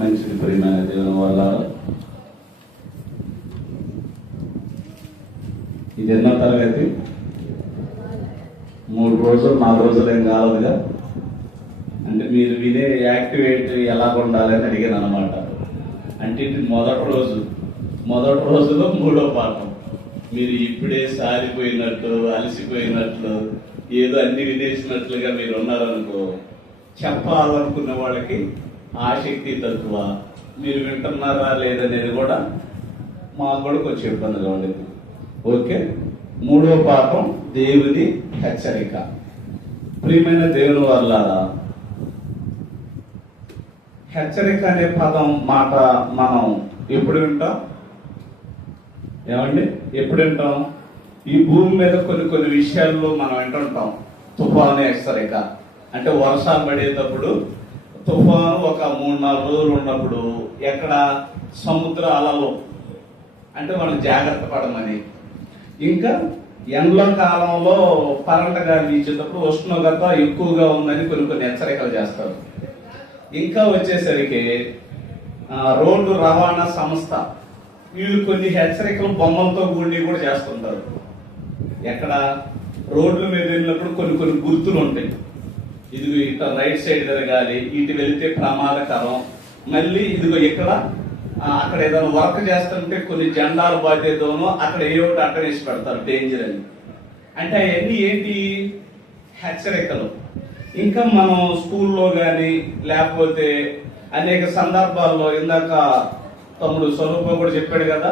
మంచిది ప్రియమైన దేవుని వల్ల. ఇది ఎన్నో తరగతి? 3 రోజులు 4 రోజులు ఏం కాలేదుగా. అంటే మీరు వినే యాక్టివేట్ ఎలా ఉండాలని అడిగాను అనమాట. అంటే ఇది మొదటి రోజులో 3వ పాఠం. మీరు ఇప్పుడే సారిపోయినట్టు, అలసిపోయినట్లు, ఏదో అన్ని వినేసినట్లుగా మీరు ఉన్నారనుకో, చెప్పాలనుకున్న వాళ్ళకి ఆసక్తి తక్కువ. మీరు వింటున్నారా లేదనేది కూడా మాకు కూడా కొంచెం ఇబ్బందిగా ఉండేది. ఓకే, 3వ పాఠం దేవుని హెచ్చరిక. ప్రియమైన దేవుని వాళ్ళారా, హెచ్చరిక అనే మాట మనం ఎప్పుడు వింటాం? ఏమండి, ఎప్పుడు వింటాం? ఈ భూమి మీద కొన్ని విషయాల్లో మనం వింటుంటాం. తుఫాను హెచ్చరిక అంటే వర్షాలు పడేటప్పుడు, తుఫాను ఒక 3-4 రోజులు ఉన్నప్పుడు ఎక్కడ సముద్ర అలలు అంటే మనం జాగ్రత్త పడమని. ఇంకా ఎండ్ల కాలంలో పరంటగా వీచేటప్పుడు ఉష్ణోగ్రత ఎక్కువగా ఉందని కొన్ని హెచ్చరికలు చేస్తారు. ఇంకా వచ్చేసరికి రోడ్డు రవాణా సంస్థ వీళ్ళు కొన్ని హెచ్చరికలు బొమ్మలతో కూడి కూడా చేస్తుంటారు. ఎక్కడ రోడ్ల మీద వెళ్ళినప్పుడు కొన్ని గుర్తులు ఉంటాయి. ఇదిగో ఇట్లా రైట్ సైడ్ తిరగాలి, ఇటు వెళితే ప్రమాదకరం. మళ్ళీ ఇదిగో ఇక్కడ అక్కడ ఏదైనా వర్క్ చేస్తుంటే కొన్ని జెండాలు బాధ్యతను అక్కడ ఏ ఒకటి అట్టనేసి పెడతారు, డేంజర్ అని. అంటే అవన్నీ ఏంటి? హెచ్చరికలు. ఇంకా మనం స్కూల్లో కానీ లేకపోతే అనేక సందర్భాల్లో, ఇందాక తమ్ముడు స్వరూపం కూడా చెప్పాడు కదా,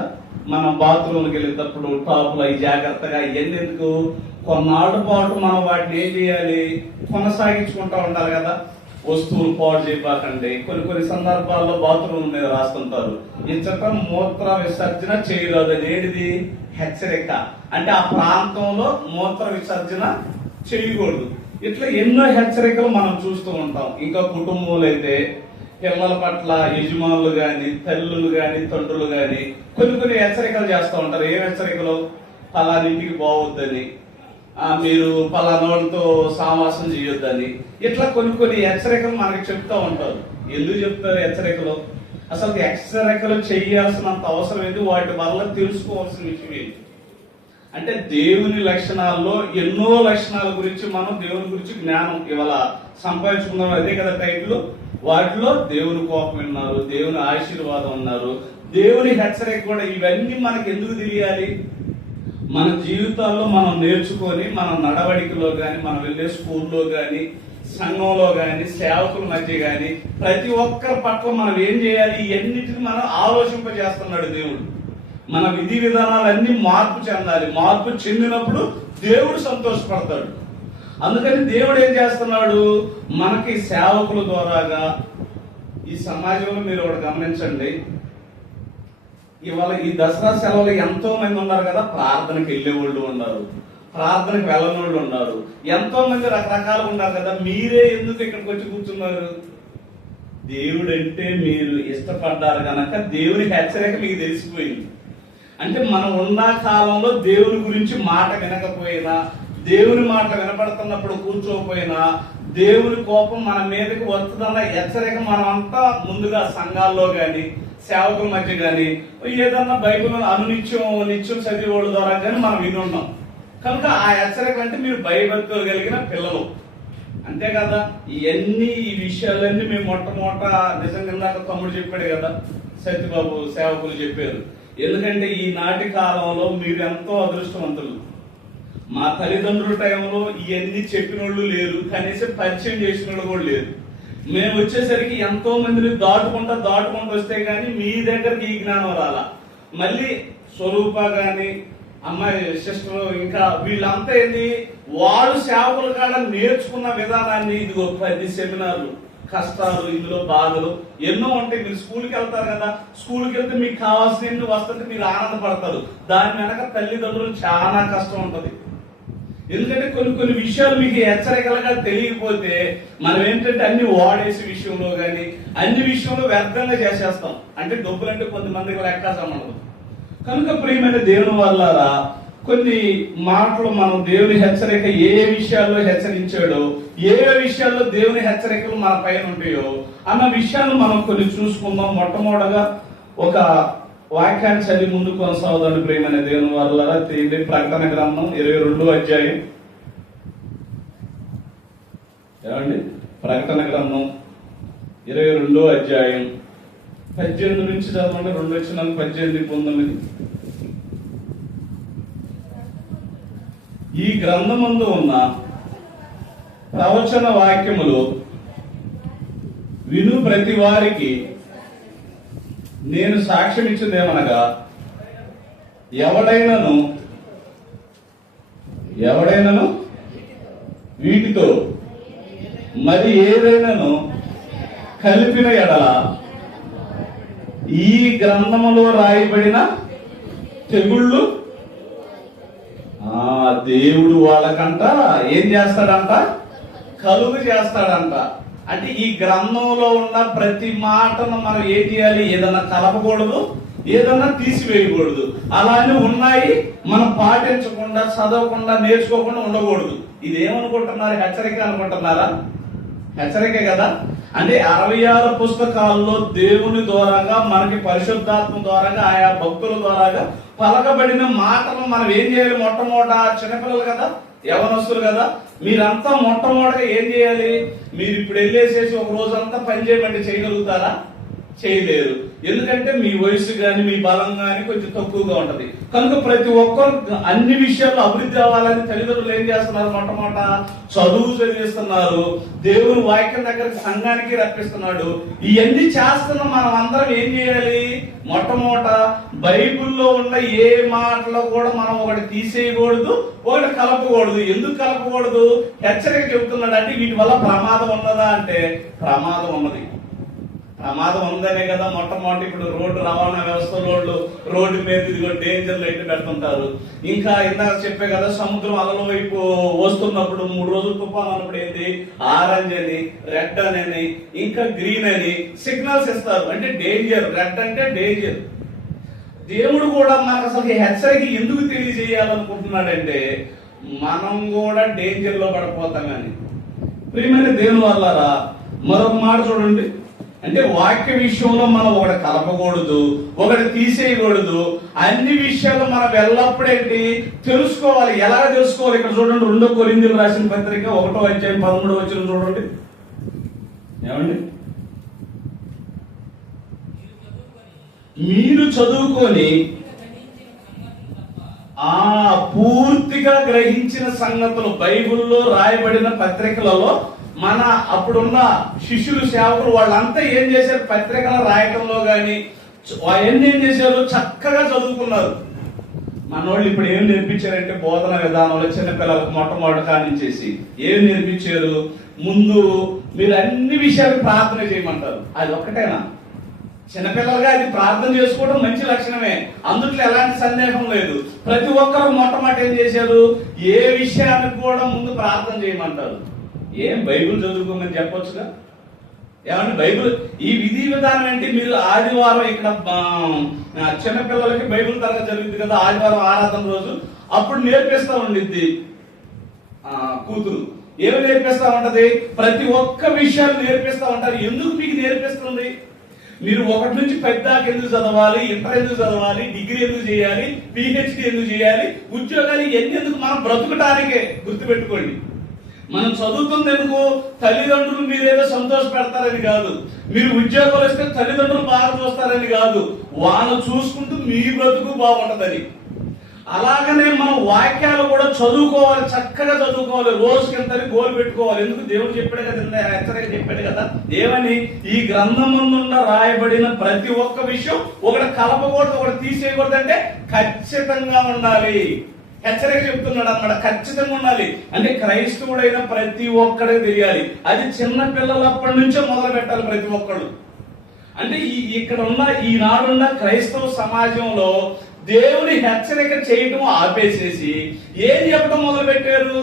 మనం బాత్రూమ్కి వెళ్ళేటప్పుడు టాపులు అవి జాగ్రత్తగా ఎందుకు కొన్నాళ్ళ పాటు మనం వాటిని ఏం చేయాలి? కొనసాగించుకుంటూ ఉండాలి కదా. వస్తువులు పాడు చేయబాకండి. కొన్ని సందర్భాల్లో బాత్రూమ్ మీద రాస్తుంటారు, ఇచ్చట మూత్ర విసర్జన చేయలేదు. ఏంటిది? హెచ్చరిక. అంటే ఆ ప్రాంతంలో మూత్ర విసర్జన చేయకూడదు. ఇట్లా ఎన్నో హెచ్చరికలు మనం చూస్తూ ఉంటాం. ఇంకా కుటుంబంలో అయితే పిల్లల పట్ల యజమానులు గాని, తల్లులు గాని, తండ్రులు గాని కొన్ని హెచ్చరికలు చేస్తూ ఉంటారు. ఏం హెచ్చరికలు? పలానింటికి పోవద్దని, మీరు పలానోళ్ళతో సావాసం చేయొద్దని, ఇట్లా కొన్ని హెచ్చరికలు మనకి చెప్తూ ఉంటారు. ఎందుకు చెప్తారు హెచ్చరికలు? అసలు హెచ్చరికలు చేయాల్సినంత అవసరం ఏంటి? వాటి వల్ల తెలుసుకోవాల్సిన విషయం ఏంటి అంటే, దేవుని లక్షణాల్లో ఎన్నో లక్షణాల గురించి మనం దేవుని గురించి జ్ఞానం ఇవాళ సంపాదించుకున్నాం. అదే కదా టైటిల్. వాటిలో దేవుని కోపం ఉన్నారు, దేవుని ఆశీర్వాదం ఉన్నారు, దేవుని హెచ్చరిక కూడా. ఇవన్నీ మనకు ఎందుకు తెలియాలి? మన జీవితాల్లో మనం నేర్చుకొని, మన నడవడికలో గాని, మనం వెళ్ళే స్కూల్లో గాని, సంఘంలో గాని, సేవకుల మధ్య గాని, ప్రతి ఒక్కరి పట్ల మనం ఏం చేయాలి? ఎన్నిటిని మనం ఆలోచింపజేస్తున్నాడు దేవుడు. మన విధి విధానాలన్నీ మార్పు చెందాలి. మార్పు చెందినప్పుడు దేవుడు సంతోషపడతాడు. అందుకని దేవుడు ఏం చేస్తున్నాడు? మనకి సేవకుల ద్వారాగా ఈ సమాజంలో మీరు ఒకటి గమనించండి, ఇవాళ ఈ దసరా సెలవులు ఎంతో మంది ఉన్నారు కదా. ప్రార్థనకు వెళ్ళే వాళ్ళు ఉన్నారు, ప్రార్థనకు వెళ్ళని వాళ్ళు ఉన్నారు, ఎంతో మంది రకరకాలు ఉన్నారు కదా. మీరే ఎందుకు ఇక్కడికి వచ్చి కూర్చున్నారు? దేవుడు అంటే మీరు ఇష్టపడ్డారు కనుక దేవుని హెచ్చరిక మీకు తెలిసిపోయింది. అంటే మనం ఉన్న కాలంలో దేవుని గురించి మాట వినకపోయినా, దేవుని మాట వినపడుతున్నప్పుడు కూర్చోకపోయినా, దేవుని కోపం మన మీదకి వస్తుందన్న హెచ్చరిక మనం అంతా ముందుగా సంఘాల్లో గాని, సేవకుల మధ్య గాని, ఏదన్నా బైబిల్ నిత్యం చదివేవాళ్ళ ద్వారా కానీ మనం విని ఉన్నాం. కనుక ఆ హెచ్చరిక అంటే మీరు భయభక్తులు కలిగిన పిల్లలు, అంతే కదా. ఈ విషయాలన్నీ మేము మొట్టమొదట నిజంగా ఇందాక తమ్ముడు చెప్పాడు కదా, సత్యబాబు సేవకులు చెప్పారు. ఎందుకంటే ఈనాటి కాలంలో మీరు ఎంతో అదృష్టవంతులు. మా తల్లిదండ్రుల టైంలో ఇవన్నీ చెప్పిన వాళ్ళు లేరు, కనీసం పరిచయం చేసిన వాళ్ళు కూడా లేరు. మేము వచ్చేసరికి ఎంతో మందిని దాటుకుంటా వస్తే గానీ మీ దగ్గరికి ఈ జ్ఞానం రాలా. మళ్ళీ స్వరూప గాని, అమ్మాయి సిస్టర్, ఇంకా వీళ్ళంతా ఏంది, వాళ్ళు సేవకుల కాడ నేర్చుకున్న విధానాన్ని ఇదిగో 10 సెమినార్లు, కష్టాలు, ఇందులో బాధలు ఎన్నో ఉంటాయి. మీరు స్కూల్కి వెళ్తారు కదా, స్కూల్కి వెళ్తే మీకు కావాల్సిన వస్తుంటే మీరు ఆనందపడతారు. దాని వెనక తల్లిదండ్రులు చాలా కష్టం ఉంటది. ఎందుకంటే కొన్ని విషయాలు మీకు హెచ్చరికలుగా తెలియకపోతే మనం ఏంటంటే అన్ని వాడేసే విషయంలో గాని, అన్ని విషయంలో వ్యర్థంగా చేసేస్తాం. అంటే డబ్బులు అంటే కొంతమందికి లెక్క సంబంధం. కనుక ప్రియమైన దేవుని వల్ల కొన్ని మాటలు మనం దేవుని హెచ్చరిక ఏ విషయాల్లో హెచ్చరించాడో, ఏ విషయాల్లో దేవుని హెచ్చరికలు మన పైన ఉంటాయో అన్న విషయాన్ని మనం కొన్ని చూసుకుందాం. మొట్టమొదటగా ఒక వాక్యాన్ని చదివి ముందు కొనసాగుదాన్ని ప్రియమైన దేవుని వల్ల తీయండి. ప్రకటన గ్రంథం 22వ అధ్యాయం. ఏమండి? ప్రకటన గ్రంథం 22వ అధ్యాయం 18 నుంచి చదవండి. 2 వచనాలు 18, 19. ఈ గ్రంథమందు ఉన్న ప్రవచన వాక్యములు విను ప్రతి వారికి నేను సాక్ష్యం ఇచ్చిందేమనగా, ఎవడైనను వీటితో మరి ఏదైనాను కలిపిన ఎడల ఈ గ్రంథములో రాయబడిన తెగుళ్ళు దేవుడు వాళ్ళకంట ఏం చేస్తాడంట? కలుగు చేస్తాడంట. అంటే ఈ గ్రంథంలో ఉన్న ప్రతి మాటను మనం ఏం చేయాలి? ఏదన్నా కలపకూడదు, ఏదన్నా తీసివేయకూడదు. అలానే ఉన్నాయి, మనం పాటించకుండా, చదవకుండా, నేర్చుకోకుండా ఉండకూడదు. ఇదేమనుకుంటున్నారు? హెచ్చరిక అనుకుంటున్నారా? హెచ్చరికే కదా. అంటే 66 పుస్తకాల్లో దేవుని ద్వారాగా, మనకి పరిశుద్ధాత్మ ద్వారాగా, ఆయా భక్తుల ద్వారాగా పలకబడిన మాటలు మనం ఏం చేయాలి? మొట్టమొదట చిన్నపిల్లలు కదా, యవనస్తులు కదా, మీరంతా మొట్టమొదటిగా ఏం చేయాలి? మీరు ఇప్పుడు వెళ్ళేసేసి ఒక రోజంతా పని చేయమంటే చేయగలుగుతారా? చేయలేరు. ఎందుకంటే మీ వయసు గాని, మీ బలం గాని కొంచెం తక్కువగా ఉంటది. కనుక ప్రతి ఒక్కరు అన్ని విషయాల్లో అభివృద్ధి అవ్వాలని తల్లిదండ్రులు ఏం చేస్తున్నారు? మొట్టమొదట చదువు చదివిస్తున్నారు, దేవుని వాక్యం దగ్గర సంఘానికి రప్పిస్తున్నాడు. ఇవన్నీ చేస్తున్న మనం అందరం ఏం చేయాలి? మొట్టమొదట బైబిల్లో ఉన్న ఏ మాటలో కూడా మనం ఒకటి తీసేయకూడదు, ఒకటి కలపకూడదు. ఎందుకు కలపకూడదు? హెచ్చరిక చెబుతున్నాడు. అంటే వీటి వల్ల ప్రమాదం ఉన్నదా అంటే ప్రమాదం ఉన్నది. ప్రమాదం ఉందనే కదా మొట్టమొదటి ఇప్పుడు రోడ్డు రవాణా వ్యవస్థలో రోడ్డు మీద ఇదిగో డేంజర్ లైట్ పెడుతుంటారు. ఇంకా ఇందాక చెప్పే కదా, సముద్రం అలల వైపు వస్తున్నప్పుడు 3 రోజులు తుఫాను అన్నప్పుడు ఏంటి? ఆరెంజ్ అని, రెడ్ అని, ఇంకా గ్రీన్ అని సిగ్నల్స్ ఇస్తారు. అంటే డేంజర్. రెడ్ అంటే డేంజర్. దేవుడు కూడా మనకు అసలు హెచ్చరిక ఎందుకు తెలియజేయాలనుకుంటున్నాడంటే మనం కూడా డేంజర్ లో పడిపోతామని. ప్రియమైన దేవుని వల్లరా మరొక మాట చూడండి. అంటే వాక్య విషయంలో మనం ఒకటి కలపకూడదు, ఒకటి తీసేయకూడదు. అన్ని విషయాలు మనం ఎల్లప్పుడేంటి తెలుసుకోవాలి. ఎలా తెలుసుకోవాలి? ఇక్కడ చూడండి, 2 కొరింథీయులకు రాసిన పత్రిక 1వ అధ్యాయం 13వ వచనం చూడండి. ఏమండి? మీరు చదువుకొని పూర్తిగా గ్రహించిన సంగతులు బైబిల్లో రాయబడిన పత్రికలలో మన అప్పుడున్న శిష్యులు, సేవకులు వాళ్ళంతా ఏం చేశారు? పత్రికలు రాయటంలో గాని అవన్నీ ఏం చేశారు? చక్కగా చదువుకున్నారు. మనోళ్ళు ఇప్పుడు ఏం నేర్పించారంటే బోధన విధానంలో చిన్నపిల్లలకు మొట్టమొదటి కానించేసి ఏం నేర్పించారు? ముందు మీరు అన్ని విషయాలు ప్రార్థన చేయమంటారు. అది ఒక్కటేనా? చిన్నపిల్లలుగా అది ప్రార్థన చేసుకోవడం మంచి లక్షణమే, అందుట్లో ఎలాంటి సందేహం లేదు. ప్రతి ఒక్కరు మొట్టమొదటి ఏం చేశారు? ఏ విషయానికి కూడా ముందు ప్రార్థన చేయమంటారు. ఏం బైబిల్ చదువుకోమని చెప్పొచ్చుగా. ఏమంటే బైబిల్ ఈ విధి విధానం ఏంటి? మీరు ఆదివారం ఇక్కడ చిన్నపిల్లలకి బైబిల్ తరగతి జరుగుతుంది కదా, ఆదివారం ఆరాధన రోజు అప్పుడు నేర్పిస్తా ఉండిద్ది కూతురు. ఏమి నేర్పిస్తా ఉంటది? ప్రతి ఒక్క విషయాలు నేర్పిస్తా ఉంటారు. ఎందుకు మీకు నేర్పిస్తుంది? మీరు 1 నుంచి 10 దాకా ఎందుకు చదవాలి, ఇంటర్ ఎందుకు చదవాలి, డిగ్రీ ఎందుకు చేయాలి, పిహెచ్డి ఎందుకు చేయాలి, ఉద్యోగాలు ఇవన్నీ ఎందుకు? మనం బ్రతుకటానికే. గుర్తుపెట్టుకోండి, మనం చదువుతుంది ఎందుకు? తల్లిదండ్రులు మీరేదో సంతోష పెడతారని కాదు, మీరు ఉద్యోగాలు వస్తే తల్లిదండ్రులు బాగా చూస్తారని కాదు, వాళ్ళు చూసుకుంటూ మీ బ్రతుకు బాగుంటదని. అలాగనే మనం వాక్యాలు కూడా చదువుకోవాలి, చక్కగా చదువుకోవాలి. రోజుకింతని గోల్ పెట్టుకోవాలి. ఎందుకు? దేవుడు చెప్పాడు కదా, హెచ్చరిక చెప్పాడు కదా. ఏమని? ఈ గ్రంథమున్న రాయబడిన ప్రతి ఒక్క విషయం ఒకటి కలపకూడదు, ఒకటి తీసేయకూడదు. అంటే ఖచ్చితంగా ఉండాలి. హెచ్చరిక చెప్తున్నాడు అన్నమాట. ఖచ్చితంగా ఉండాలి. అంటే క్రైస్తవుడైన ప్రతి ఒక్కడికి తెలియాలి. అది చిన్న పిల్లలప్పటి నుంచే మొదలు పెట్టాలి ప్రతి ఒక్కడు. అంటే ఇక్కడ ఉన్న ఈనాడున్న క్రైస్తవ సమాజంలో దేవుని హెచ్చరిక చేయటం ఆపేసేసి ఏం చెప్పడం మొదలు పెట్టారు?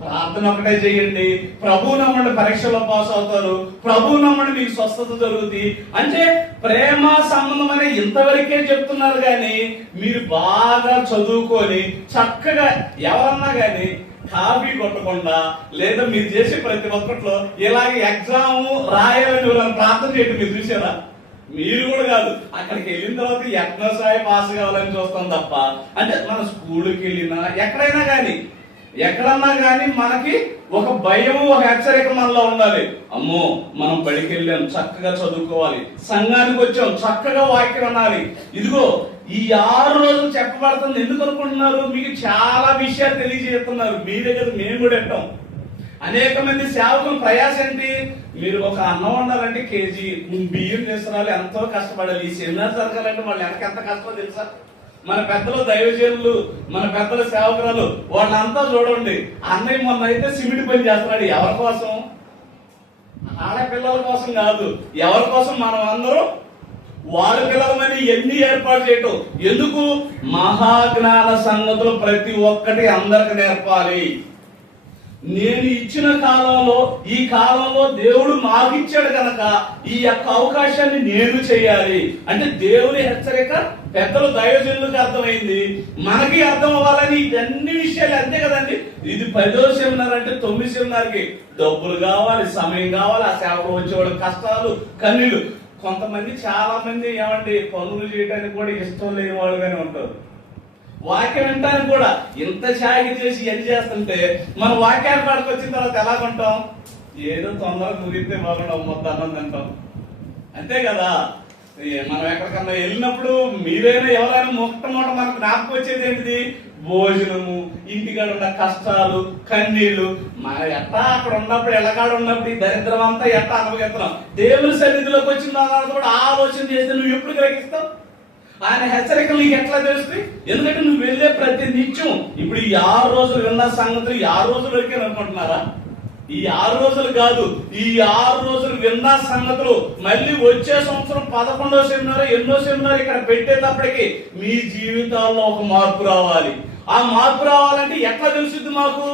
ప్రార్థన ఒకటే చేయండి, ప్రభు నమ్మండి పరీక్షలో పాస్ అవుతారు, ప్రభు నమ్మండి మీకు స్వస్థత జరుగుతుంది. అంటే ప్రేమ సంబంధం అనే ఇంతవరకే చెప్తున్నారు, కానీ మీరు బాగా చదువుకొని చక్కగా ఎవరన్నా కానీ కాపీ కొట్టకుండా, లేదా మీరు చేసే ప్రతి ఒక్కట్లో ఇలాగే ఎగ్జామ్ రాయాలని ప్రార్థన చేయడం మీరు చూసారా? మీరు కూడా కాదు, అక్కడికి వెళ్ళిన తర్వాత ఎట్లా సాయి పాస్ కావాలని చూస్తాం తప్ప. అంటే మన స్కూల్కి వెళ్ళినా ఎక్కడైనా కానీ మనకి ఒక భయం, ఒక హెచ్చరిక మనలో ఉండాలి. అమ్మో మనం బడికి వెళ్ళాం, చక్కగా చదువుకోవాలి, సంఘానికి వచ్చాం, చక్కగా వాక్యం అనాలి. ఇదిగో ఈ 6 రోజులు చెప్పబడుతుంది. ఎందుకు అనుకుంటున్నారు? మీకు చాలా విషయాలు తెలియజేస్తున్నారు. మీరే కదా, మేము కూడా పెట్టాం. అనేక మంది సేవకుల ప్రయాస ఏంటి? మీరు ఒక అన్నం వండాలంటే కేజీ బియ్యం తీసుకురావాలి, ఎంతో కష్టపడాలి. ఈ సెమినార్ జరగాలంటే వాళ్ళు ఎంత కష్టమో తెలుసా? మన పెద్దలు దైవజనులు, మన పెద్దల సేవకురాలు వాళ్ళంతా చూడండి. అన్నయ్య మొన్న అయితే సిమెంట్ పని చేస్తున్నాడు. ఎవరి కోసం? ఆడపిల్లల కోసం కాదు, ఎవరి కోసం? మనం అందరూ వాళ్ళ పిల్లలమని ఎన్ని ఏర్పాటు చేయటం ఎందుకు? మహాజ్ఞాన సంగతులు ప్రతి ఒక్కటి అందరికి నేర్పాలి. నేను ఇచ్చిన కాలంలో, ఈ కాలంలో దేవుడు మాకు ఇచ్చాడు కనుక ఈ యొక్క అవకాశాన్ని నేను చేయాలి. అంటే దేవుని హెచ్చరిక పెద్దలు దైవజనులకు అర్థమైంది, మనకి అర్థం అవ్వాలని ఇవన్నీ విషయాలు అంతే కదండి. ఇది 10వ సెమినార్ అంటే 9 సెమినార్కి డబ్బులు కావాలి, సమయం కావాలి, ఆ సేవకు వచ్చేవాళ్ళు కష్టాలు, కన్నీళ్లు. కొంతమంది చాలా మంది ఏమండి పనులు చేయడానికి కూడా ఇష్టం లేని వాళ్ళుగానే ఉంటారు. వాక్యం వినటానికి కూడా ఇంత ఛాయకి చేసి ఎన్ని చేస్తుంటే మన వాక్యాన్ని పాడుకు వచ్చిన తర్వాత ఎలాగుంటాం? ఏదో తొందరగా ముగిస్తే బాగుంటాం, మొత్తం అన్నం తింటాం, అంతే కదా. మనం ఎక్కడికన్నా వెళ్ళినప్పుడు మీరైనా ఎవరైనా మొట్టమొదట మనకు జ్ఞాపకం వచ్చేది ఏంటిది? భోజనము, ఇంటికాడ ఉన్న కష్టాలు, కన్నీళ్లు. మన ఎట్టా అక్కడ ఉన్నప్పుడు, ఎల్లకాడ ఉన్నప్పుడు ఈ దరిద్రం అంతా ఎట్టా అనుభవిస్తున్నాం. దేవుని సన్నిధిలోకి వచ్చిన తర్వాత కూడా ఆలోచన చేస్తే నువ్వు ఎప్పుడు గ్రహిస్తావు? ఆయన హెచ్చరికలు నీకు ఎట్లా తెలుస్తుంది? ఎందుకంటే నువ్వు వెళ్ళే ప్రతి నిత్యం. ఇప్పుడు ఈ 6 రోజులు విన్న సంగతులు ఈ 6 రోజులు వరకే అనుకుంటున్నారా? ఈ 6 రోజులు కాదు, ఈ 6 రోజులు విన్న సంగతులు మళ్ళీ వచ్చే సంవత్సరం 11వ సెమినార్, ఎన్నో సెమినార్ ఇక్కడ పెట్టేటప్పటికి మీ జీవితాల్లో ఒక మార్పు రావాలి. ఆ మార్పు రావాలంటే ఎట్లా తెలుస్తుంది మాకు?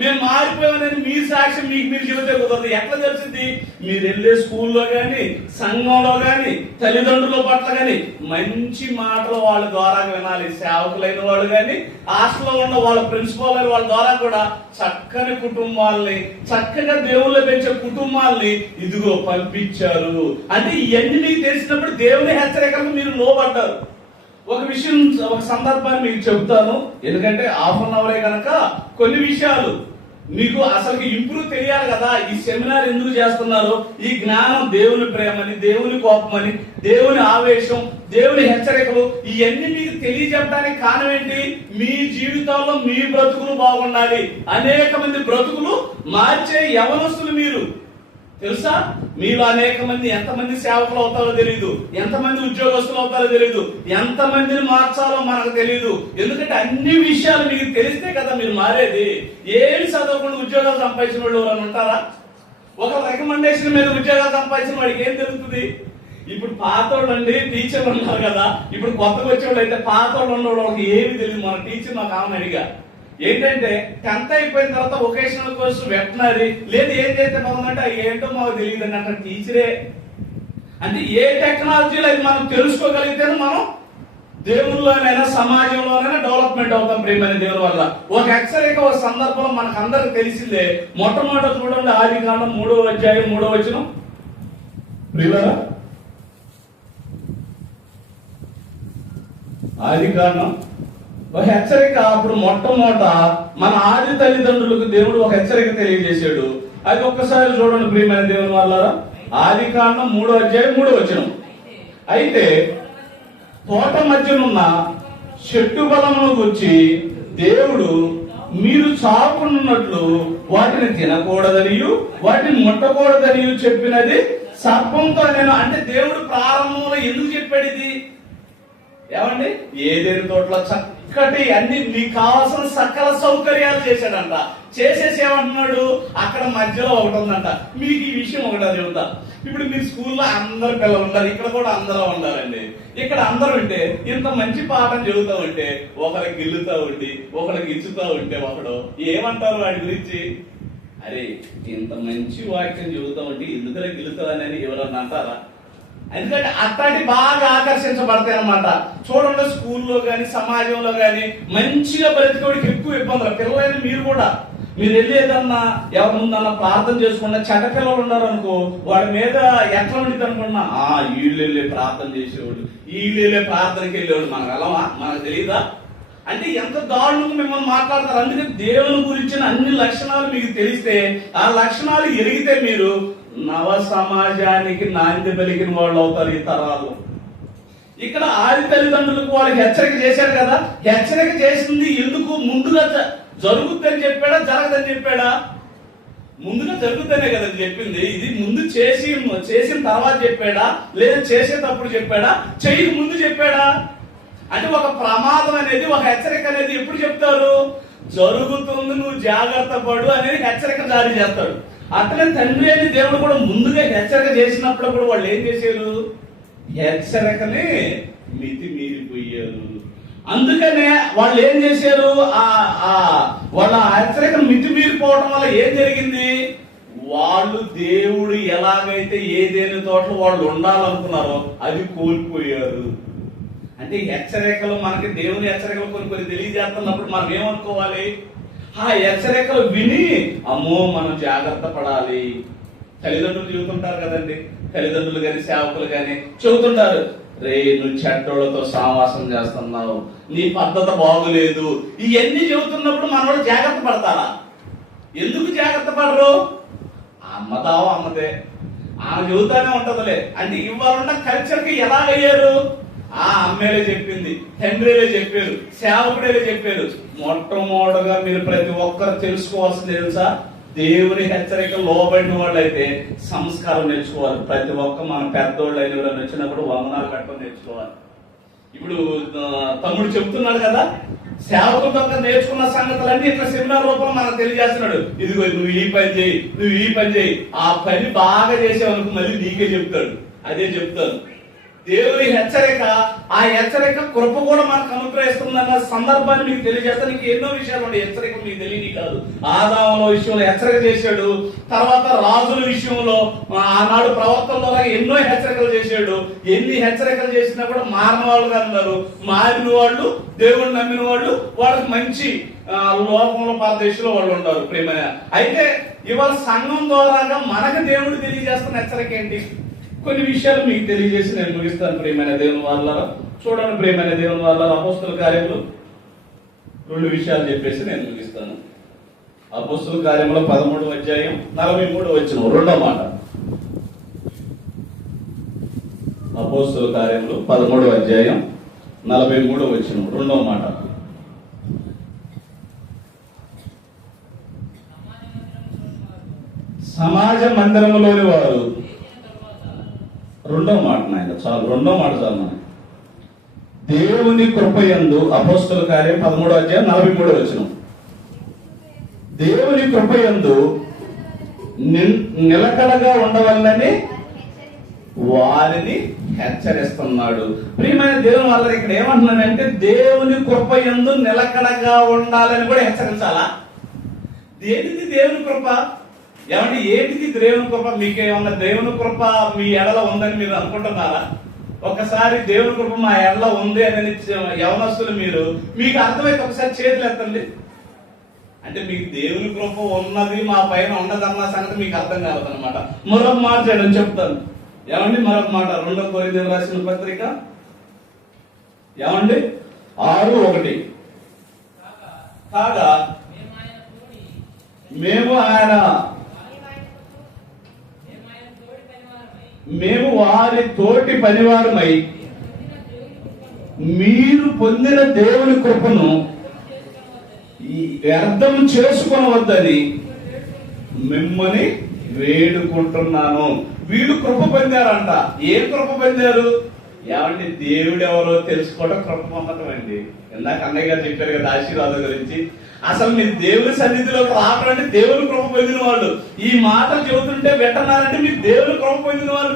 మేము మారిపోయామని మీ సాక్ష్యం మీకు మీరు చెబితే కుదరదు. ఎట్లా తెలిసింది? మీరు వెళ్ళే స్కూల్లో కానీ, సంఘంలో కానీ, తల్లిదండ్రుల పట్ల కానీ మంచి మాటలు వాళ్ళ ద్వారా వినాలి. సేవకులైన వాళ్ళు కానీ, హాస్టల్లో ఉన్న వాళ్ళ ప్రిన్సిపాల్ అయిన వాళ్ళ ద్వారా కూడా చక్కని కుటుంబాలని, చక్కగా దేవుళ్ళు పెంచే కుటుంబాలని ఇదిగో పంపించారు. అంటే ఇవన్నీ మీకు తెలిసినప్పుడు దేవుని హెచ్చరికలకు మీరు లోబడ్డారు. ఒక విషయం, ఒక సందర్భాన్ని మీకు చెబుతాను, ఎందుకంటే 1/2 అవరే కనుక కొన్ని విషయాలు మీకు అసలు ఇంప్రూవ్ తెలియాలి కదా. ఈ సెమినార్ ఎందుకు చేస్తున్నారు? ఈ జ్ఞానం దేవుని ప్రేమని, దేవుని కోపమని, దేవుని ఆవేశం, దేవుని హెచ్చరికలు ఇవన్నీ మీకు తెలియజెప్పడానికి కారణం ఏంటి? మీ జీవితాల్లో మీ బ్రతుకులు బాగుండాలి. అనేక మంది బ్రతుకులు మార్చే యవనస్తులు మీరు. తెలుసా? మీరు అనేక మంది, ఎంతమంది సేవకులు అవుతారో తెలియదు, ఎంతమంది ఉద్యోగస్తులు అవుతారో తెలియదు, ఎంతమందిని మార్చాలో మనకు తెలియదు. ఎందుకంటే అన్ని విషయాలు మీకు తెలిస్తే కదా మీరు మారేది. ఏమి చదవకుండా ఉద్యోగాలు సంపాదించిన వాళ్ళు ఎవరైనా ఉంటారా? ఒక రికమెండేషన్ మీద ఉద్యోగాలు సంపాదించిన వాడికి ఏం తెలుస్తుంది? ఇప్పుడు పాతోళ్ళు అండి టీచర్లు ఉన్నారు కదా, ఇప్పుడు కొత్తగా వచ్చేవాళ్ళు అయితే పాతోళ్ళు ఉన్నవాళ్ళు వాళ్ళకి ఏమి తెలియదు. మన టీచర్ నాకు ఆమె అడిగా, ఏంటంటే 10th అయిపోయిన తర్వాత వొకేషనల్ కోర్సు వెటనరీ లేదు ఏం చేస్తే బాగుందంటే ఏంటో మాకు తెలియదు అని అక్కడ టీచరే. అంటే ఏ టెక్నాలజీలో అది మనం తెలుసుకోగలిగితే మనం దేవుళ్ళలోనైనా సమాజంలోనైనా డెవలప్మెంట్ అవుతాం. ప్రేమైన దేవుని వల్ల ఒక హెచ్చరిక, ఒక సందర్భంలో మనకు అందరికి తెలిసిందే. మొట్టమొదట చూడండి, ఆదికాండం 3వ అధ్యాయం 3వ వచనం. ప్రియులారా, ఆదికాండం ఒక హెచ్చరిక. అప్పుడు మొట్టమొదట మన ఆది తల్లిదండ్రులకు దేవుడు ఒక హెచ్చరిక తెలియజేశాడు. అది ఒక్కసారి చూడండి ప్రియమైన దేవుని వల్ల. ఆదికాండం 3వ అధ్యాయం 3వ వచనం. అయితే తోట మధ్యనున్న చెట్టు బలమును గురించి దేవుడు మీరు చావకుండాన్నట్లు వాటిని తినకూడదనియు వాటిని ముట్టకూడదని చెప్పినది సర్పంతో నేను. అంటే దేవుడు ప్రారంభంలో ఎందుకు చెప్పాడు ఇది? ఏమండి, ఏదేని తోటలో చక్కటి అన్ని మీకు కావాల్సిన సకల సౌకర్యాలు చేశాడంట. చేసేసి ఏమంటున్నాడు? అక్కడ మధ్యలో ఒకటి ఉందంట. మీకు ఈ విషయం ఒకటి చెబుతా. ఇప్పుడు మీ స్కూల్లో అందరు పిల్లలు ఉంటారు, ఇక్కడ కూడా అందరూ ఉండాలండి. ఇక్కడ అందరూ ఉంటే ఇంత మంచి పాఠం చెబుతా ఉంటే ఒకరికి గిల్లుతా ఉండి ఒకరికి ఇచ్చుతా ఉంటే ఒకడు ఏమంటారు వాడి గురించి? అరే ఇంత మంచి వాక్యం చెబుతా ఉంటే ఎందుకలా గిల్లుతావని ఎవరన్నా అంటారా? ఎందుకంటే అట్లాంటి బాగా ఆకర్షించబడతాయి అన్నమాట. చూడండి స్కూల్లో గాని సమాజంలో గాని మంచిగా బ్రతికోడికి ఎక్కువ ఇబ్బందులు. పిల్లలైన మీరు కూడా మీరు వెళ్ళి ఏదన్నా ఎవరి ముందన్నా ప్రార్థన చేసుకున్నా చెడ్డ పిల్లలు ఉన్నారు అనుకో, వాడి మీద ఎట్లా ఉండిద్ది అనుకున్నా, వీళ్ళు వెళ్ళే ప్రార్థన చేసేవాడు, వీళ్ళు వెళ్ళే ప్రార్థనకి వెళ్ళేవాడు, మనకు వెళ్ళమా? మనకు తెలియదా? అంటే ఎంత దారుణంగా మిమ్మల్ని మాట్లాడతారు. అందుకే దేవుని గురించిన అన్ని లక్షణాలు మీకు తెలిస్తే, ఆ లక్షణాలు ఎరిగితే మీరు నవ సమాజానికి నాంది పలికిన వాళ్ళు అవుతారు ఈ తరాలు. ఇక్కడ ఆది తల్లిదండ్రులకు వాళ్ళకి హెచ్చరిక చేశారు కదా, హెచ్చరిక చేసింది ఎందుకు? ముందుగా జరుగుద్దని చెప్పాడా జరగదని చెప్పాడా? ముందుగా జరుగుద్దనే కదా చెప్పింది. ఇది ముందు చేసిన తర్వాత చెప్పాడా లేదా చేసేటప్పుడు చెప్పాడా చేయక ముందు చెప్పాడా? అంటే ఒక ప్రమాదం అనేది ఒక హెచ్చరిక అనేది ఎప్పుడు చెప్తారు? జరుగుతుంది నువ్వు జాగ్రత్త పడు అనేది హెచ్చరిక జారీ చేస్తాడు. అట్లనే తండ్రి అని దేవుడు కూడా ముందుగా హెచ్చరిక చేసినప్పుడు కూడా వాళ్ళు ఏం చేశారు? హెచ్చరికని మితి మీరిపోయారు. అందుకనే వాళ్ళు ఏం చేశారు? వాళ్ళ హెచ్చరికను మితి మీరిపోవడం వల్ల ఏం జరిగింది? వాళ్ళు దేవుడు ఎలాగైతే ఏదైనా తోటలో వాళ్ళు ఉండాలనుకున్నారో అది కోల్పోయారు. అంటే హెచ్చరికలు మనకి దేవుని హెచ్చరికలు కొన్ని తెలియజేస్తున్నప్పుడు మనం ఏమనుకోవాలి? ఆ హెచ్చరికలు విని అమ్మో మనం జాగ్రత్త పడాలి. తల్లిదండ్రులు చెబుతుంటారు కదండి, తల్లిదండ్రులు కానీ సేవకులు కానీ చెబుతుంటారు, రే నువ్వు చెడ్డోళ్లతో సావాసం చేస్తున్నావు, నీ పద్ధతి బాగులేదు. ఇవన్నీ చెబుతున్నప్పుడు మనోడు జాగ్రత్త పడతారా? ఎందుకు జాగ్రత్త పడరు? అమ్మదావో అమ్మదే, ఆమె చెబుతానే ఉంటదిలే. అంటే ఇవాళ కల్చర్కి ఎలాగయ్యారు? అమ్మేలే చెప్పింది, తండ్రిలే చెప్పారు, సేవకుడేలే చెప్పారు. మొట్టమొదటిగా మీరు ప్రతి ఒక్కరు తెలుసుకోవాల్సింది తెలుసా? దేవుని హెచ్చరిక లోబడిన వాళ్ళు అయితే సంస్కారం నేర్చుకోవాలి. ప్రతి ఒక్క మన పెద్దోళ్ళు అయిన వాళ్ళు వచ్చినప్పుడు వందనాలు పెట్టడం నేర్చుకోవాలి. ఇప్పుడు తమ్ముడు చెప్తున్నాడు కదా, సేవకులతో నేర్చుకున్న సంగతులన్నీ ఇట్లా సెమినార్ రూపంలో మనకు తెలియజేస్తున్నాడు. ఇదిగో నువ్వు ఈ పని చేయి, నువ్వు ఈ పని చేయి. ఆ పని బాగా చేసేవనుకు మళ్ళీ నీకే చెప్తాడు. అదే చెప్తాను. దేవుని హెచ్చరిక, ఆ హెచ్చరిక కృప కూడా మనకు అనుగ్రహిస్తుందన్న సందర్భాన్ని మీకు తెలియజేస్తాను. నీకు ఎన్నో విషయాలు ఉన్నాయి, హెచ్చరిక మీకు తెలియని కాదు. ఆదాముల విషయంలో హెచ్చరిక చేశాడు, తర్వాత రాజుల విషయంలో ఆనాడు ప్రవర్తన ద్వారా ఎన్నో హెచ్చరికలు చేశాడు. ఎన్ని హెచ్చరికలు చేసినా కూడా మారిన వాళ్ళుగా ఉన్నారు. మారిన వాళ్ళు, దేవుడు నమ్మిన వాళ్ళు, వాళ్ళకి మంచి లోకంలో పరదేశంలో వాళ్ళు ఉంటారు. ప్రేమ అయితే ఇవాళ సంఘం ద్వారాగా మనకు దేవుడు తెలియజేస్తున్న హెచ్చరిక ఏంటి? కొన్ని విషయాలు మీకు తెలియజేసి నేను ముగిస్తాను. ప్రియమైన దేవుని వాళ్ళ చూడండి, ప్రియమైన దేవుని వాళ్ళ అపోస్తుల కార్యములు 2 విషయాలు చెప్పేసి నేను ముగిస్తాను. అపోస్తుల కార్యములో 13వ అధ్యాయం 43వ వచనం, రెండో మాట. అపోస్తుల కార్యములు 13వ అధ్యాయం 43వ వచనం, రెండో మాట. సమాజ మందిరములోని వారు, రెండో మాట నాయన చాలు, రెండో మాట చాలు మనకి. దేవుని కృపయందు, అపోస్తుల కార్యం 13వ అధ్యాయం 43వ వచనం, దేవుని కృపయందు నిలకడగా ఉండవల్లని వారిని హెచ్చరిస్తున్నాడు. ప్రియమైన దేవుని వాళ్ళ ఇక్కడ ఏమంటున్నాడంటే దేవుని కృపయందు నిలకడగా ఉండాలని కూడా హెచ్చరించాలా? దేనిది దేవుని కృప? ఏమంటే ఏంటిది దేవుని కృప? మీకేమన్నా దేవుని కృప మీ ఎడల ఉందని మీరు అనుకుంటున్నారా? ఒకసారి దేవుని కృప మా ఎడల ఉంది అని యవనస్తులు మీకు అర్థమైతే ఒకసారి చేతులు ఎత్తండి. అంటే మీకు దేవుని కృప ఉన్నది మా పైన ఉండదన్న సంగతి మీకు అర్థం కావద్దనమాట. మరొక మాట చేయడం చెప్తాను. ఏమండి మరొక మాట, 2 కొరింథీయులకు రాసిన పత్రిక ఏమండి 6:1, కాగా మేము వారి తోటి పనివారమై మీరు పొందిన దేవుని కృపను వ్యర్థం చేసుకొనవద్దని మిమ్మల్ని వేడుకుంటున్నాను. వీళ్ళు కృప పొందారంట. ఏం కృప పొందారు? ఏమంటే దేవుడు ఎవరో తెలుసుకోవడం కృప పొందటం అండి. ఇందాక అన్నయ్య గారు చెప్పారు కదా ఆశీర్వాదం గురించి. అసలు మీరు దేవుని సన్నిధిలోకి రావడం అంటే దేవుని కృప పొందిన వాళ్ళు. ఈ మాటలు చెబుతుంటే వింటున్నారంటే మీరు దేవుని కృప పొందిన వాళ్ళు.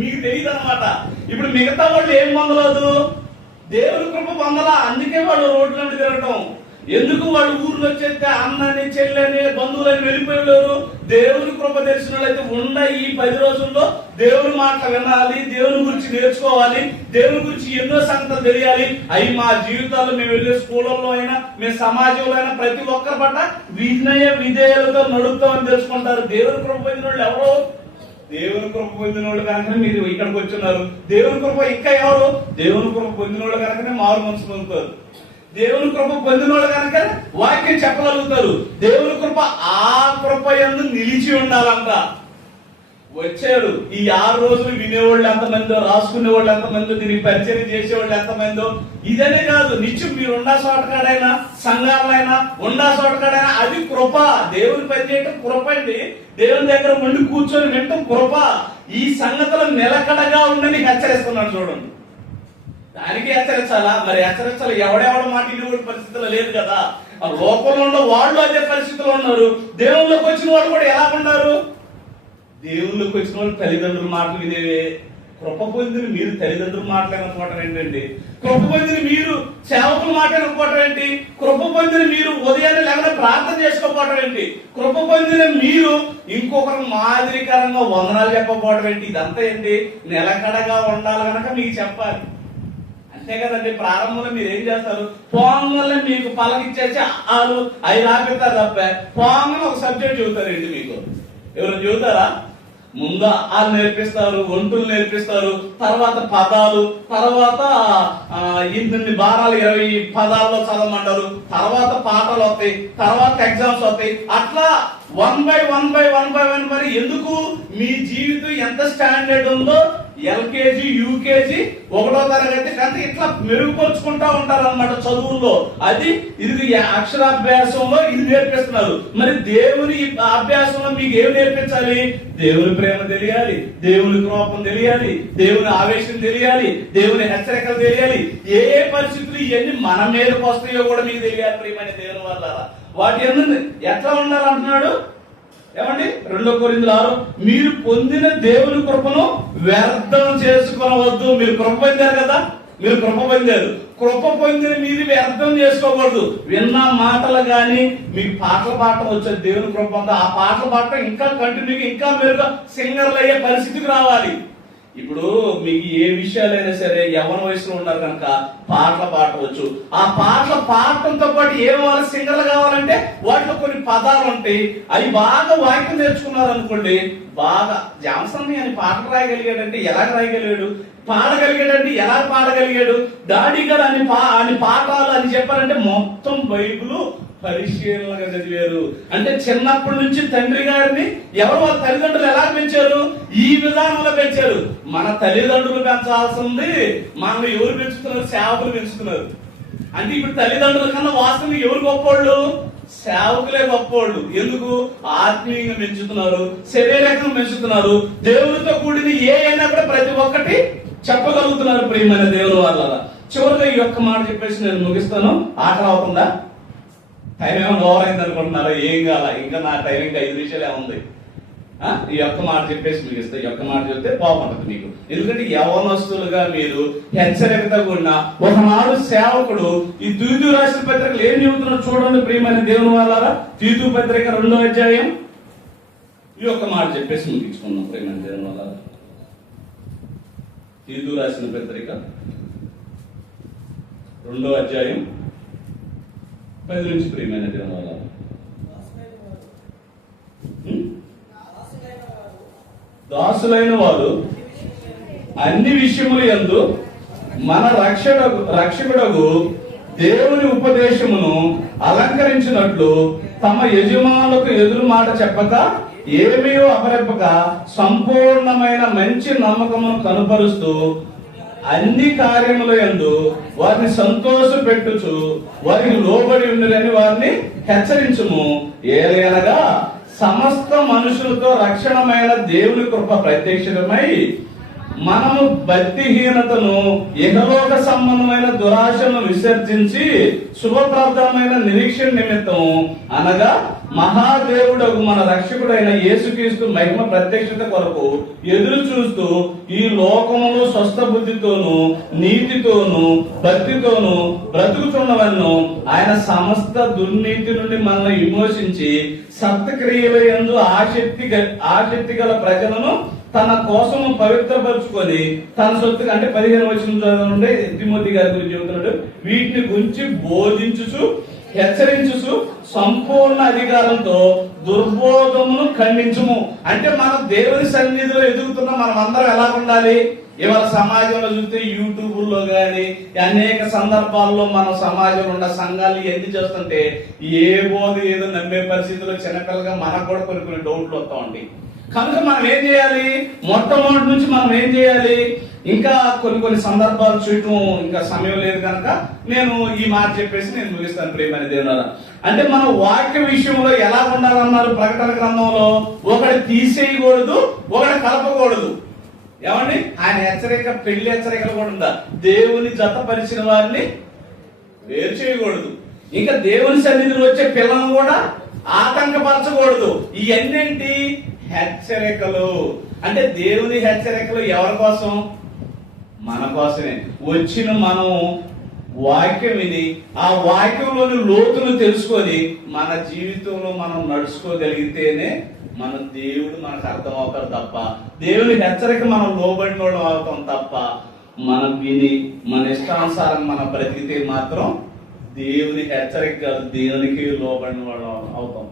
మీకు తెలియదు అనమాట. ఇప్పుడు మిగతా వాళ్ళు ఏం పొందలేదు, దేవుని కృప పొందలా. అందుకే వాళ్ళు రోడ్ల మీద తిరగటం. ఎందుకు వాళ్ళు ఊర్లో వచ్చేస్తే అన్నని చెల్లెని బంధువులని వెళ్ళిపోయారు. దేవుని కృప తెలిసిన వాళ్ళైతే ఉన్న ఈ 10 రోజుల్లో దేవుని మాట వినాలి, దేవుని గురించి నేర్చుకోవాలి, దేవుని గురించి ఎన్నో సంగతులు తెలియాలి. అవి మా జీవితాల్లో మేము వెళ్ళే స్కూళ్ళలో అయినా మేము సమాజంలో అయినా ప్రతి ఒక్కరి పట్ల వినయ విధేయాలతో నడుపుతామని తెలుసుకుంటారు. దేవుని కృప పొందిన వాళ్ళు ఎవరు? దేవుని కృప పొందిన వాళ్ళు కనుకనే మీరు ఇక్కడికి వచ్చున్నారు. దేవుని కృప ఇంకా ఎవరు? దేవుని కృప పొందిన వాళ్ళు కనుకనే మారు మనసు పొందుతారు. దేవుని కృప పొందిన వాళ్ళు కనుక వాక్యం చెప్పగలుగుతారు. దేవుని కృప ఆ కృప యందు నిలిచి ఉండాలంట. వచ్చారు ఈ 6 రోజులు వినేవాళ్ళు ఎంతమందో, రాసుకునే వాళ్ళు ఎంతమందో, దీనికి పరిచయం చేసేవాళ్ళు ఎంతమందో. ఇదనే కాదు, నిత్యం మీరు ఉండా చోటకాడైనా సంఘాలైనా ఉండా చోటకాడైనా అది కృప. దేవుని పని చేయటం కృప అండి. దేవుని దగ్గర ఉండి కూర్చొని వినటం కృప. ఈ సంగతులు నిలకడగా ఉండని హెచ్చరిస్తున్నాడు చూడండి. దానికి హెచ్చరించాలా? మరి హెచ్చరించాలి. ఎవడెవడ మాట ఇన్ని పరిస్థితుల్లో లేదు కదా. ఆ లోకంలో వాళ్ళు అదే పరిస్థితుల్లో ఉన్నారు. దేవుళ్ళకి వచ్చిన వాళ్ళు కూడా ఎలా ఉన్నారు? దేవుళ్ళకి వచ్చిన వాళ్ళు తల్లిదండ్రుల మాటలు వినేవే. కృప పొందిన మీరు తల్లిదండ్రుల మాట్లాడకపోవటం ఏంటండి? కృప పొందిన మీరు సేవకుల మాట్లాడకపోవటం ఏంటి? కృప పొందిన మీరు ఉదయాన్నే లేకుండా ప్రార్థన చేసుకోకపోవటం ఏంటి? కృప పొందిన మీరు ఇంకొకరు మాదిరికరంగా వందనాలు చెప్పకపోవటం ఏంటి? ఇదంతా ఏంటి? నిలకడగా ఉండాలి కనుక మీకు చెప్పాలి. అంతే కదండి. ప్రారంభంలో మీరు ఏం చేస్తారు? పోంగల్ని మీకు పలకిచ్చేసి ఆలు అవి రాపిస్తారు తప్ప పోంగల్ ఒక సబ్జెక్ట్ చెబుతారండి. మీకు ఎవరు చెబుతారా? ముందు ఆలు నేర్పిస్తారు, ఒంటులు నేర్పిస్తారు, తర్వాత పదాలు, తర్వాత ఇన్ని భారాలు 20 పదాల్లో చదవమంటారు, తర్వాత పాటలు వస్తాయి, తర్వాత ఎగ్జామ్స్ వస్తాయి. అట్లా 1 by 1 మరి ఎందుకు? మీ జీవితం ఎంత స్టాండర్డ్ ఉందో ఎల్కేజీ, యూకేజీ, 1వ తరగతి కంటే ఇట్లా మెరుగుపరుచుకుంటా ఉంటారు అన్నమాట చదువుల్లో. అది ఇది అక్షరాభ్యాసంలో ఇది నేర్పిస్తున్నారు. మరి దేవుని అభ్యాసంలో మీకు ఏం నేర్పించాలి? దేవుని ప్రేమ తెలియాలి, దేవుని కోపం తెలియాలి, దేవుని ఆవేశం తెలియాలి, దేవుని హెచ్చరికలు తెలియాలి. ఏ ఏ పరిస్థితులు ఇవన్నీ మన మీదకి వస్తాయో కూడా మీకు తెలియాలి. ప్రియమైన దేవుని వల్ల వాటి ఎట్లా ఉండాలంటున్నాడు? ఏమండి 2 కొరింథీయులు 6 మీరు పొందిన దేవుని కృపను వ్యర్థం చేసుకొనవద్దు. మీరు కృప పొందారు కదా, మీరు కృప పొందారు. కృప పొందిన మీరు వ్యర్థం చేసుకోకూడదు. విన్న మాటలు గాని మీకు పాటలు పాడటం వచ్చే దేవుని కృప ఉందా? ఆ పాటలు పాడటం ఇంకా కంటిన్యూగా ఇంకా మెరుగా సింగర్లు అయ్యే పరిస్థితికి రావాలి. ఇప్పుడు మీకు ఏ విషయాలైనా సరే యవ్వన వయసులో ఉన్నారు కనుక పాటలు పాడవచ్చు. ఆ పాటలు పాడటంతో పాటు ఏం వాళ్ళు సింగర్లు కావాలంటే వాటిలో కొన్ని పదాలు ఉంటాయి. అవి బాగా వాక్యం నేర్చుకున్నారు అనుకోండి, బాగా జాన్సన్ అని పాటలు రాయగలిగాడంటే ఎలా రాయగలిగాడు, పాడగలిగాడంటే ఎలా పాడగలిగాడు, డాడీ గారు అని పాఠాలు అని చెప్పారంటే మొత్తం బైబిల్ పరిశీలనగా చదివారు. అంటే చిన్నప్పటి నుంచి తండ్రి గారిని ఎవరు వాళ్ళ తల్లిదండ్రులు ఎలా పెంచారు? ఈ విధానంలో పెంచారు. మన తల్లిదండ్రులు పెంచాల్సింది మనల్ని ఎవరు పెంచుతున్నారు? సేవకులు పెంచుతున్నారు. అంటే ఇప్పుడు తల్లిదండ్రుల కన్నా వాస్తవంగా ఎవరు గొప్పోళ్ళు? సేవకులే గొప్పోళ్ళు. ఎందుకు? ఆత్మీయంగా పెంచుతున్నారు, శరీరకంగా పెంచుతున్నారు. దేవుడితో కూడిన ఏ అయినా కూడా ప్రతి ఒక్కటి చెప్పగలుగుతున్నారు. ప్రియమైన దేవుని వల్ల. చివరిగా ఈ ఒక్క మాట చెప్పేసి నేను ముగిస్తాను. ఆకలి అవ్వకుండా. టైం ఏమైనా ఓవర్ అయింది అనుకుంటున్నారా? ఏం కాల, ఇంకా నా టైం ఇంకా 5 నిమిషాలే ఉంది. ఈ ఒక్క మాట చెప్పేసి మీకు ఇస్తే, ఈ ఒక్క మాట చెప్తే బాగుంటుంది మీకు. ఎందుకంటే యవ్వనస్తులుగా మీరు హెచ్చరికతో ఉన్న ఒకనాడు సేవకుడు ఈ తీతు రాసిన పత్రికలు ఏం చెబుతున్నాడు చూడండి ప్రియమైన దేవుని వాళ్ళారా. తీతు పత్రిక 2వ అధ్యాయం ఈ ఒక్క మాట చెప్పేసి ముగించుకున్నాం ప్రియమైన దేవుని వాళ్ళారా. తీతు రాసిన పత్రిక 2వ అధ్యాయం 10 నుంచి ప్రియమైన దేవుని వాళ్ళారా. దాసులైన వారు అన్ని విషయముల యందు మన రక్షకుడగు దేవుని ఉపదేశమును అలంకరించినట్లు తమ యజమానులకు ఎదురు మాట చెప్పక ఏమీ అపరెప్పక సంపూర్ణమైన మంచి నమ్మకమును కనుపరుస్తూ అన్ని కార్యముల యందు వారిని సంతోష పెట్టుచు వారికి లోబడి ఉండిరని వారిని హెచ్చరించుము. ఏలయనగా సమస్త మనుషులతో రక్షణమైన దేవుని కృప ప్రత్యక్షమై మనము భక్తిహీనతను, ఇహలోక సంబంధమైన దురాశను విసర్జించి శుభప్రదమైన నిరీక్షణ నిమిత్తం అనగా మహాదేవుడకు మన రక్షకుడైన యేసుక్రీస్తు మహిమ ప్రత్యక్షత కొరకు ఎదురు చూస్తూ ఈ లోకములో స్వస్థ బుద్ధితోను నీతితోను భక్తితోను బ్రతుకుతున్నవన్ను ఆయన సమస్త దుర్నీతి నుండి మనల్ని విమోచించి సత్క్రియల యందు ఆసక్తి గల ప్రజలను తన కోసము పవిత్రపరుచుకొని తన సొత్తు అంటే 15 వచనం నుండి తిమోతి గారి గురించి చెబుతున్నాడు. వీటిని గురించి బోధించుచు హెచ్చరించుచు సంపూర్ణ అధికారంతో దుర్బోధమును ఖండించుము. అంటే మనం దేవుని సన్నిధిలో ఎదుగుతున్న మనం అందరం ఎలా ఉండాలి? ఇవాళ సమాజంలో చూస్తే యూట్యూబ్లో గాని అనేక సందర్భాల్లో మనం సమాజంలో ఉన్న సంఘాలు ఎన్ని చేస్తుంటే ఏ బోధ ఏదో నమ్మే పరిస్థితుల్లో చిన్నపిల్లగా మనకు కూడా కొన్ని డౌట్లు వస్తూ ఉంటాయి. కనుక మనం ఏం చేయాలి? మొట్టమొదటి నుంచి మనం ఏం చేయాలి? ఇంకా కొన్ని సందర్భాలు చూడటం ఇంకా సమయం లేదు కనుక నేను ఈ మాట చెప్పేసి నేను ముగిస్తాను. ప్రియమైన దేవులారా, అంటే మన వాక్య విషయంలో ఎలా ఉండాలన్నారు ప్రకటన గ్రంథంలో? ఒకటి తీసేయకూడదు, ఒకటి కలపకూడదు. ఏమండి? ఆయన హెచ్చరిక, పెళ్లి హెచ్చరికలు కూడా ఉందా? దేవుని జతపరిచిన వారిని వేరు చేయకూడదు. ఇంకా దేవుని సన్నిధిలో వచ్చే పిల్లలను కూడా ఆటంకపరచకూడదు. ఇవన్నింటి హెచ్చరికలు. అంటే దేవుని హెచ్చరికలు ఎవరి కోసం? మన కోసమే. వచ్చిన మనం వాక్యం విని ఆ వాక్యంలోని లోతులు తెలుసుకొని మన జీవితంలో మనం నడుచుకోగలిగితేనే మన దేవుడు మనకు అర్థం అవుతారు తప్ప, దేవుని హెచ్చరిక మనం లోబడిన వాళ్ళు అవుతాం తప్ప, మనం విని మన ఇష్టానుసారం మనం బ్రతికితే మాత్రం దేవుని హెచ్చరిక కాదు, దేవునికి లోబడిన వాళ్ళు అవుతాం.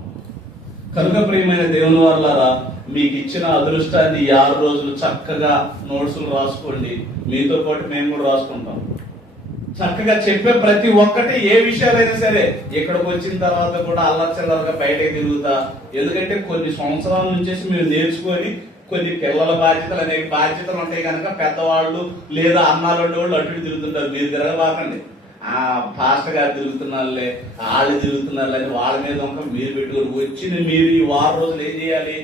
కనుక ప్రియమైన దేవుని వాళ్ళారా, మీకు ఇచ్చిన అదృష్టాన్ని 6 రోజులు చక్కగా నోట్సులు రాసుకోండి. మీతో పాటు మేము కూడా రాసుకుంటాం. చక్కగా చెప్పే ప్రతి ఒక్కటి ఏ విషయాలైనా సరే ఇక్కడికి వచ్చిన తర్వాత కూడా అల్లర్చల్లరగా బయటకు తిరుగుతా. ఎందుకంటే కొన్ని సంవత్సరాల నుంచి మీరు నేర్చుకొని కొన్ని పిల్లల బాధ్యతలు అనేక బాధ్యతలు ఉంటాయి కనుక పెద్దవాళ్ళు లేదా అన్నాళ్ళు వాళ్ళు అటు ఇటు తిరుగుతుంటారు. మీరు తిరగబాకండి. ఆ పాస్టర్ గారు తిరుగుతున్నారులే, వాళ్ళు తిరుగుతున్నారు అని వాళ్ళ మీద ఒక మీరు పెట్టుకుని వచ్చిన మీరు ఈ 6 రోజులు ఏం చేయాలి?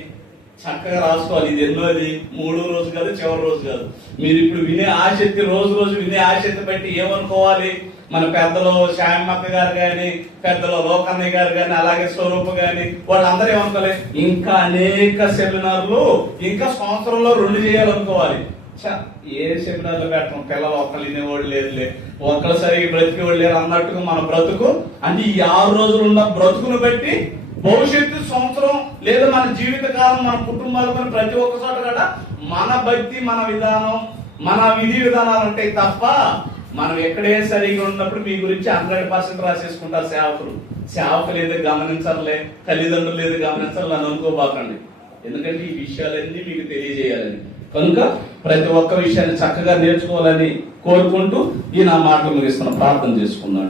చక్కగా రాసుకోవాలి. ఇది ఎన్నోది? 3వ రోజు కాదు, చివరి రోజు కాదు. మీరు ఇప్పుడు వినే ఆసక్తి, రోజు వినే ఆసక్తి బట్టి ఏమనుకోవాలి? మన పెద్దలు శ్యామక్క గారు కానీ, పెద్దలు లోకన్నయ్య గారు కానీ, అలాగే స్వరూప గాని, వాళ్ళందరూ ఏమనుకోవాలి? ఇంకా అనేక సెమినార్లు ఇంకా సంవత్సరంలో 2 చేయాలనుకోవాలి. ఏ సెమినార్లు పెట్టడం? పిల్లలు ఒక్కళ్ళు వినేవాళ్ళు లేదులే, ఒక్కళ్ళు సరిగ్గా బ్రతికేవాళ్ళు లేరు అన్నట్టుగా మన బ్రతుకు. అంటే ఈ 6 రోజులు ఉన్న బ్రతుకును బట్టి భవిష్యత్తు సంవత్సరం లేదా మన జీవిత కాలం మన కుటుంబాలు కానీ ప్రతి ఒక్క చోట కూడా మన భక్తి, మన విధానం, మన విధి విధానాలు ఉంటాయి తప్ప మనం ఎక్కడే సరిగా ఉన్నప్పుడు మీ గురించి 100% రాసేసుకుంటారు సేవకులు ఏదో గమనించాలే, తల్లిదండ్రులు ఏదో గమనించాలి అని అనుకోబాకండి. ఎందుకంటే ఈ విషయాలన్నీ మీకు తెలియజేయాలని. కనుక ప్రతి ఒక్క విషయాన్ని చక్కగా నేర్చుకోవాలని కోరుకుంటూ ఈ నా మాటలు ముగిస్తున్న ప్రార్థన చేసుకుందాం.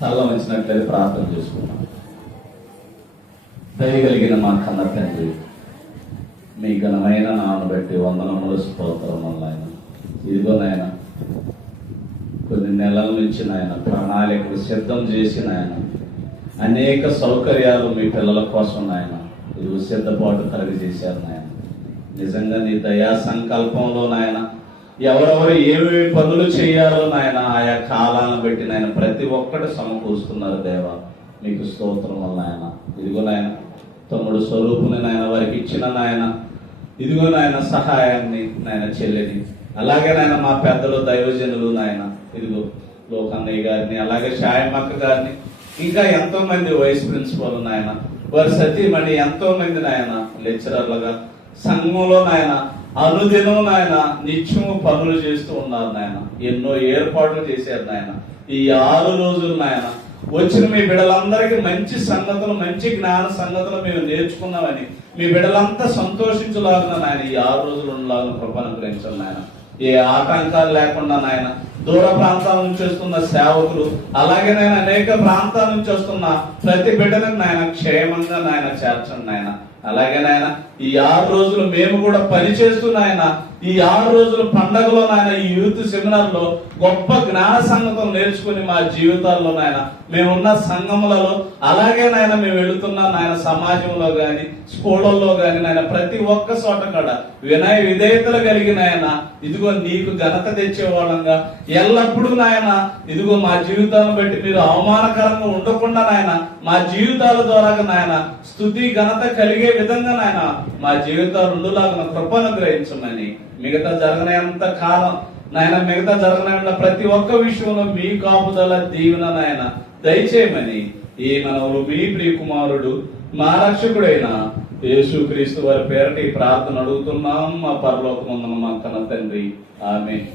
తల వచ్చినట్లయితే ప్రార్థన చేసుకున్నాం. దయగలిగిన మా కన్న తండ్రి, మీ ఘనమైన నాన్న బట్టి వందనములు స్తోత్రములు ఆయన. ఇదిగో నాయన, కొన్ని నెలల నుంచి నాయన ప్రణాళికలు సిద్ధం చేసిన ఆయన అనేక సౌకర్యాలు మీ పిల్లల కోసం నాయన ఇదిగో సిద్ధపాటు కలిగజేశారు నాయన. నిజంగా నీ దయా సంకల్పంలో నాయన ఎవరెవరు ఏమేమి పనులు చేయాలో నాయన ఆయా కాలాలను బట్టి నాయన ప్రతి ఒక్కటి సమకూరుస్తున్నారు దేవా. మీకు స్తోత్రం వల్ల నాయన. ఇదిగో నాయన తమ్ముడు స్వరూపుని నాయన వారికి ఇచ్చిన నాయన ఇదిగో నాయన సహాయాన్ని నాయన చెల్లిని, అలాగే నాయన మా పెద్దలు దైవజనులు నాయన ఇదిగో లోకన్నయ్య గారిని, అలాగే షాయమక్క గారిని, ఇంకా ఎంతో మంది వైస్ ప్రిన్సిపల్ నాయన, వారి సతీమణి, ఎంతో మంది నాయన లెక్చరర్లుగా సంఘంలో నాయన అనుదినం నాయన నిత్యము పనులు చేస్తూ ఉన్నారు నాయన. ఎన్నో ఏర్పాట్లు చేశారు నాయన. ఈ 6 రోజులు నాయన వచ్చిన మీ బిడ్డలందరికీ మంచి సంగతులు, మంచి జ్ఞాన సంగతులు మేము నేర్చుకున్నామని మీ బిడ్డలంతా సంతోషించలాగున నాయన ఈ 6 రోజులు ఉండలాగిన కృపను అనుగ్రహించాలి నాయన. ఏ ఆటంకాలు లేకుండా నాయన దూర ప్రాంతాల నుంచి వస్తున్న సేవకులు, అలాగే నాయన అనేక ప్రాంతాల నుంచి వస్తున్న ప్రతి బిడ్డలకు నాయన క్షేమంగా నాయన చేర్చండి నాయన. అలాగే నాయన ఈ 6 రోజులు మేము కూడా పని చేస్తూ నాయన, ఈ 6 రోజుల పండగలో నాయన, ఈ యూత్ సెమినార్ లో గొప్ప జ్ఞాన సంగతులు నేర్చుకుని మా జీవితాల్లో నాయన, మేమున్న సంఘములలో అలాగే నాయన మేము వెళుతున్నా నాయన, సమాజంలో గాని స్కూళ్ళల్లో గాని నాయన, ప్రతి ఒక్క చోట కూడా వినయ విధేయతలు కలిగిన ఆయన ఇదిగో నీకు ఘనత తెచ్చే వాళ్ళంగా ఎల్లప్పుడూ నాయన, ఇదిగో మా జీవితాలను బట్టి మీరు అవమానకరంగా ఉండకుండా నాయన, మా జీవితాల ద్వారా నాయన స్తుతి ఘనత కలిగే విధంగా నాయన మా జీవితాలు ఉండులాగా కృపను గ్రహించమని, మిగతా జరగనంత కాలం నాయన, మిగతా జరగన ప్రతి ఒక్క విషయంలో మీ కాపుదల దీవెన నాయన దయచేయమని ఈ మనవులు మీ ప్రియ కుమారుడు మా రక్షకుడైన యేసుక్రీస్తు వారి పేరటి ప్రార్థన అడుగుతున్నాం మా పరలోకమందున మా కన్న తండ్రి. ఆమేన్.